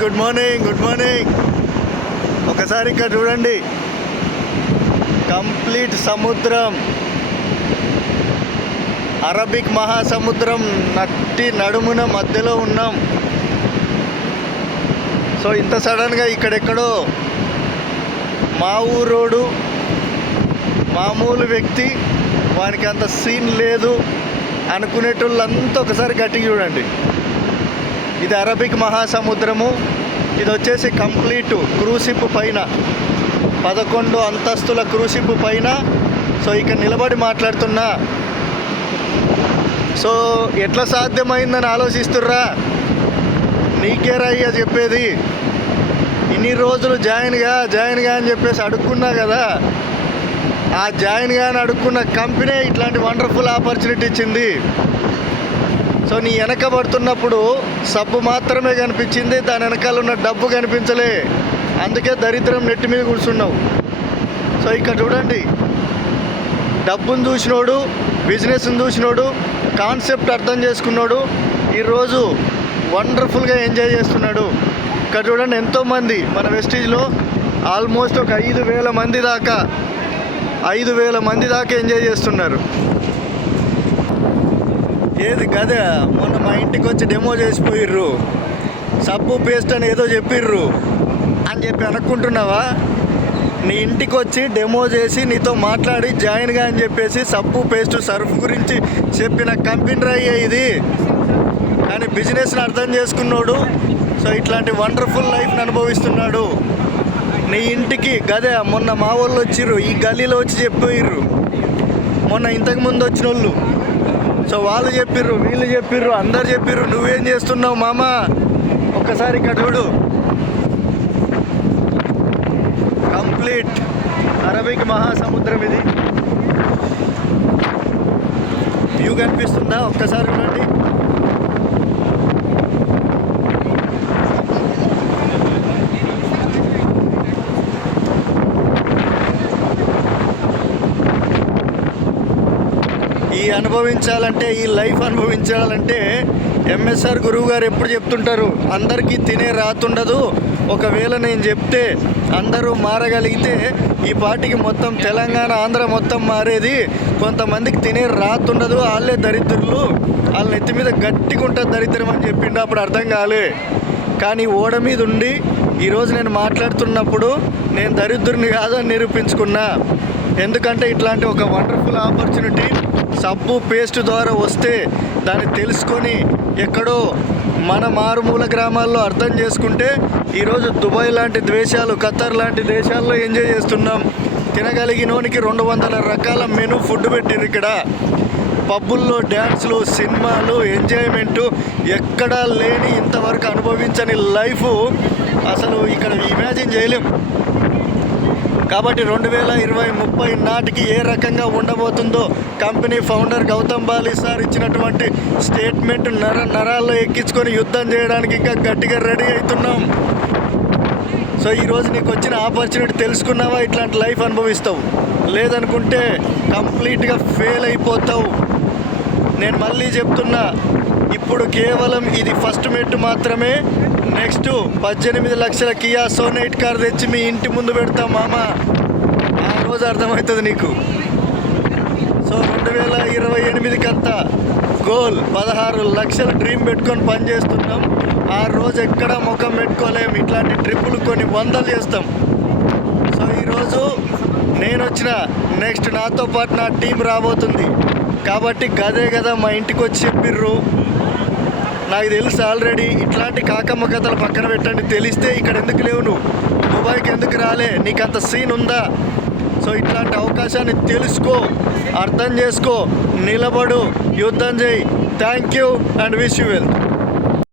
Good morning, good morning. ఒకసారి ఇక్కడ చూడండి, కంప్లీట్ సముద్రం, అరబిక్ మహాసముద్రం నడుమున మధ్యలో ఉన్నాం. సో ఇంత సడన్గా ఇక్కడెక్కడో మా ఊరోడు, మామూలు వ్యక్తి, వానికి అంత సీన్ లేదు అనుకునేటోళ్ళంతా ఒకసారి గట్టిగా చూడండి. ఇది అరబిక్ మహాసముద్రము. ఇది వచ్చేసి కంప్లీట్ క్రూసిప్ పైన, 11 అంతస్తుల క్రూసిప్ పైన. సో ఇక్కడ నిలబడి మాట్లాడుతున్నా. సో ఎట్లా సాధ్యమైందని ఆలోచిస్తుర్రా? నీకేరా అయ్యా చెప్పేది. ఇన్ని రోజులు జాయిన్ గా అని చెప్పేసి అడుక్కున్నా కదా, ఆ జాయిన్ గా అని అడుక్కున్న కంపెనీ ఇట్లాంటి వండర్ఫుల్ ఆపర్చునిటీ ఇచ్చింది. సో నీ వెనకబడుతున్నప్పుడు సబ్బు మాత్రమే కనిపించింది, దాని వెనకాల ఉన్న డబ్బు కనిపించలే. అందుకే దరిద్రం నెట్టి మీద కూర్చున్నావు. సో ఇక్కడ చూడండి, డబ్బును చూసినోడు, బిజినెస్ని చూసినోడు, కాన్సెప్ట్ అర్థం చేసుకున్నాడు ఈరోజు వండర్ఫుల్గా ఎంజాయ్ చేస్తున్నాడు. ఇక్కడ చూడండి, ఎంతోమంది మన వెస్టీజ్లో ఆల్మోస్ట్ ఒక 5,000 మంది దాకా ఎంజాయ్ చేస్తున్నారు. ఏది గదే మొన్న మా ఇంటికి వచ్చి డెమో చేసిపోయిర్రు, సబ్బు పేస్ట్ అని ఏదో చెప్పిర్రు అని చెప్పి అనుకుంటున్నావా? నీ ఇంటికి వచ్చి డెమో చేసి నీతో మాట్లాడి జాయిన్గా అని చెప్పేసి సబ్బు పేస్ట్ సర్ఫ్ గురించి చెప్పిన కంపెనీ అయ్యే ఇది. కానీ బిజినెస్ని అర్థం చేసుకున్నాడు. సో ఇట్లాంటి వండర్ఫుల్ లైఫ్ని అనుభవిస్తున్నాడు. నీ ఇంటికి గదే మొన్న మా వాళ్ళు వచ్చిర్రు, ఈ గల్లీలో వచ్చి చెప్పిర్రు, మొన్న ఇంతకుముందు వచ్చిన వాళ్ళు. సో వాళ్ళు చెప్పిర్రు, వీళ్ళు చెప్పిర్రు, అందరు చెప్పిర్రు. నువ్వేం చేస్తున్నావు మామ? ఒక్కసారి ఇక్కడ చూడు, కంప్లీట్ అరబిక్ మహాసముద్రం. ఇది వ్యూ కనిపిస్తుందా? ఒక్కసారి చూడండి. ఈ లైఫ్ అనుభవించాలంటే ఎంఎస్ఆర్ గురువు గారు ఎప్పుడు చెప్తుంటారు, అందరికీ తినే రాతుండదు. ఒకవేళ నేను చెప్తే అందరూ మారగలిగితే ఈ పాటికి మొత్తం తెలంగాణ, ఆంధ్ర మొత్తం మారేది. కొంతమందికి తినే రాతుండదు, వాళ్ళే దరిద్రులు, వాళ్ళ నెత్తి మీద గట్టిగా ఉంటుంది దరిద్రం అని చెప్పిండు. అప్పుడు అర్థం కాలే. కానీ ఓడ మీద ఉండి ఈరోజు నేను మాట్లాడుతున్నప్పుడు నేను దరిద్రుని కాదని నిరూపించుకున్నా. ఎందుకంటే ఇట్లాంటి ఒక వండర్ఫుల్ ఆపర్చునిటీ సబ్బు పేస్ట్ ద్వారా వస్తే దాన్ని తెలుసుకొని ఎక్కడో మన మారుమూల గ్రామాల్లో అర్థం చేసుకుంటే ఈరోజు దుబాయ్ లాంటి దేశాలు, ఖత్తర్ లాంటి దేశాల్లో ఎంజాయ్ చేస్తున్నాం. తినగలిగినోనికి 200 రకాల మెనూ ఫుడ్ పెట్టిర్రు. ఇక్కడ పబ్బుల్లో డ్యాన్స్లు, సినిమాలు, ఎంజాయ్మెంటు ఎక్కడా లేని, ఇంతవరకు అనుభవించని లైఫ్ అసలు ఇక్కడ ఇమాజిన్ చేయలేం. కాబట్టి 2020-30 నాటికి ఏ రకంగా ఉండబోతుందో company founder Gautam Bali sir ఇచ్చినటువంటి స్టేట్మెంట్ నరాల్లో ఎక్కించుకొని యుద్ధం చేయడానికి ఇంకా గట్టిగా రెడీ అవుతున్నాం. సో ఈరోజు నీకు వచ్చిన ఆపర్చునిటీ తెలుసుకున్నావా? ఇట్లాంటి లైఫ్ అనుభవిస్తావు. లేదనుకుంటే కంప్లీట్గా ఫెయిల్ అయిపోతావు. నేను మళ్ళీ చెప్తున్నా, ఇప్పుడు కేవలం ఇది ఫస్ట్ మెట్టు మాత్రమే. నెక్స్ట్ 18 లక్షల కియా సోనైట్ కార్ తెచ్చి మీ ఇంటి ముందు పెడతాం మామ. ఆ రోజు అర్థమవుతుంది నీకు. సో 2028కంతా గోల్ 16 లక్షల డ్రీమ్ పెట్టుకొని పనిచేస్తున్నాం. ఆ రోజు ఎక్కడ ముఖం పెట్టుకోలేము. ఇట్లాంటి ట్రిప్పులు కొన్ని 100 చేస్తాం. సో ఈరోజు నేను వచ్చిన నెక్స్ట్ నాతో పాటు నా టీం రాబోతుంది. కాబట్టి గదే కదా మా ఇంటికి వచ్చి చెప్పిర్రు. నాకు తెలుసు ఆల్రెడీ. ఇట్లాంటి కాకమ్మ కథలు పక్కన పెట్టండి. తెలిస్తే ఇక్కడ ఎందుకు లేవు నువ్వు? దుబాయ్కి ఎందుకు రాలే? నీకు అంత సీన్ ఉందా? సో ఇట్లాంటి అవకాశాన్ని తెలుసుకో, అర్థం చేసుకో, నిలబడు, యుద్ధం చేయి. Thank you and wish you well.